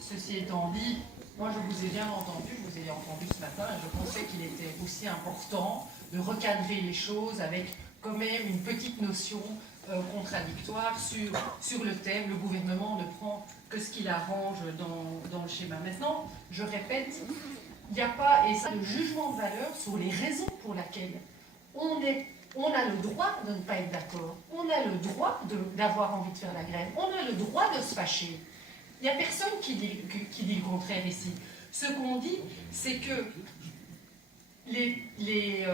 Ceci étant dit, moi je vous ai bien entendu, je vous ai entendu ce matin, et je pensais qu'il était aussi important de recadrer les choses avec quand même une petite notion contradictoire sur le thème. Le gouvernement ne prend que ce qu'il arrange dans le schéma. Maintenant, je répète, il n'y a pas, et ça, de jugement de valeur sur les raisons pour lesquelles on a le droit de ne pas être d'accord, on a le droit d'avoir envie de faire la grève, on a le droit de se fâcher. Il n'y a personne qui dit le contraire ici. Ce qu'on dit, c'est que les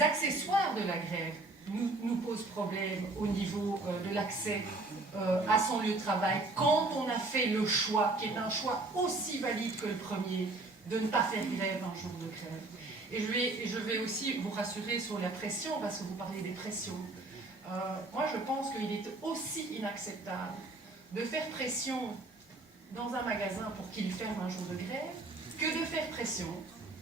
accessoires de la grève nous posent problème au niveau de l'accès à son lieu de travail quand on a fait le choix, qui est un choix aussi valide que le premier, de ne pas faire grève un jour de grève. Et je vais aussi vous rassurer sur la pression, parce que vous parlez des pressions. Moi, je pense qu'il est aussi inacceptable de faire pression dans un magasin pour qu'il ferme un jour de grève que de faire pression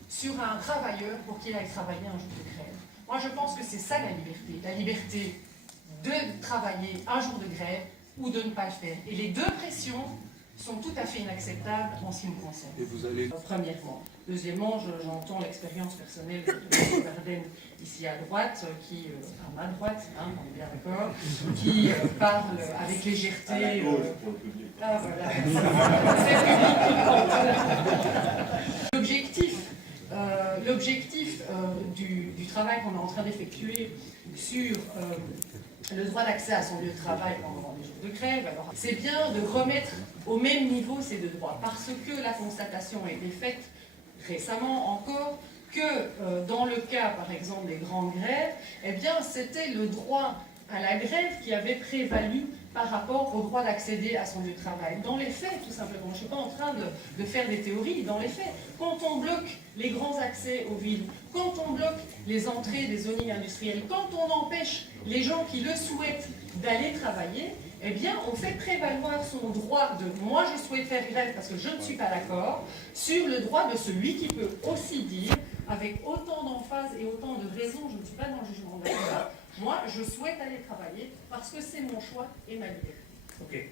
sur un travailleur pour qu'il aille travailler un jour de grève. Moi, je pense que c'est ça la liberté de travailler un jour de grève ou de ne pas le faire. Et les deux pressions sont tout à fait inacceptables en ce qui me concerne. Et vous allez... Premièrement. Deuxièmement, j'entends l'expérience personnelle de M. Verden ici à droite, qui, à ma droite, hein, on est bien d'accord, qui parle avec légèreté. À la gauche, pour le public. Ah voilà, c'est l'objectif du travail qu'on est en train d'effectuer sur le droit d'accès à son lieu de travail pendant les jours de grève, alors c'est bien de remettre au même niveau ces deux droits, parce que la constatation a été faite récemment encore que dans le cas, par exemple, des grandes grèves, eh bien, c'était le droit à la grève qui avait prévalu par rapport au droit d'accéder à son lieu de travail. Dans les faits, tout simplement, je ne suis pas en train de faire des théories, dans les faits, quand on bloque les grands accès aux villes, quand on bloque les entrées des zones industrielles, quand on empêche les gens qui le souhaitent d'aller travailler, eh bien, on fait prévaloir son droit de « moi, je souhaite faire grève parce que je ne suis pas d'accord » sur le droit de celui qui peut aussi dire, avec autant d'emphase et autant de raison, je ne suis pas dans le jugement de valeur, moi, je souhaite aller travailler parce que c'est mon choix et ma liberté. Ok.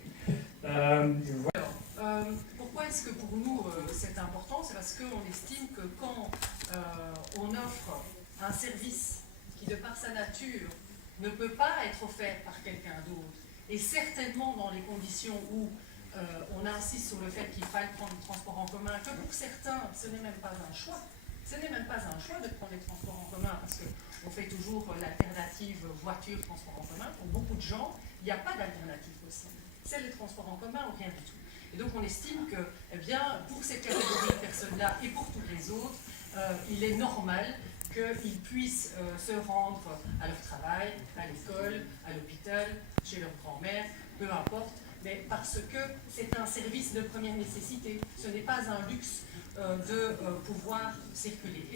Pourquoi est-ce que pour nous c'est important? C'est parce qu'on estime que quand on offre un service qui, de par sa nature, ne peut pas être offert par quelqu'un d'autre, et certainement dans les conditions où on insiste sur le fait qu'il faille prendre le transport en commun, que pour certains, ce n'est même pas un choix. Ce n'est même pas un choix de prendre les transports en commun, parce qu'on fait toujours l'alternative voiture-transport en commun. Pour beaucoup de gens, il n'y a pas d'alternative possible. C'est les transports en commun ou rien du tout. Et donc on estime que, eh bien, pour cette catégorie de personnes-là et pour toutes les autres, il est normal qu'ils puissent se rendre à leur travail, à l'école, à l'hôpital, chez leur grand-mère, peu importe, mais parce que c'est un service de première nécessité. Ce n'est pas un luxe de pouvoir circuler.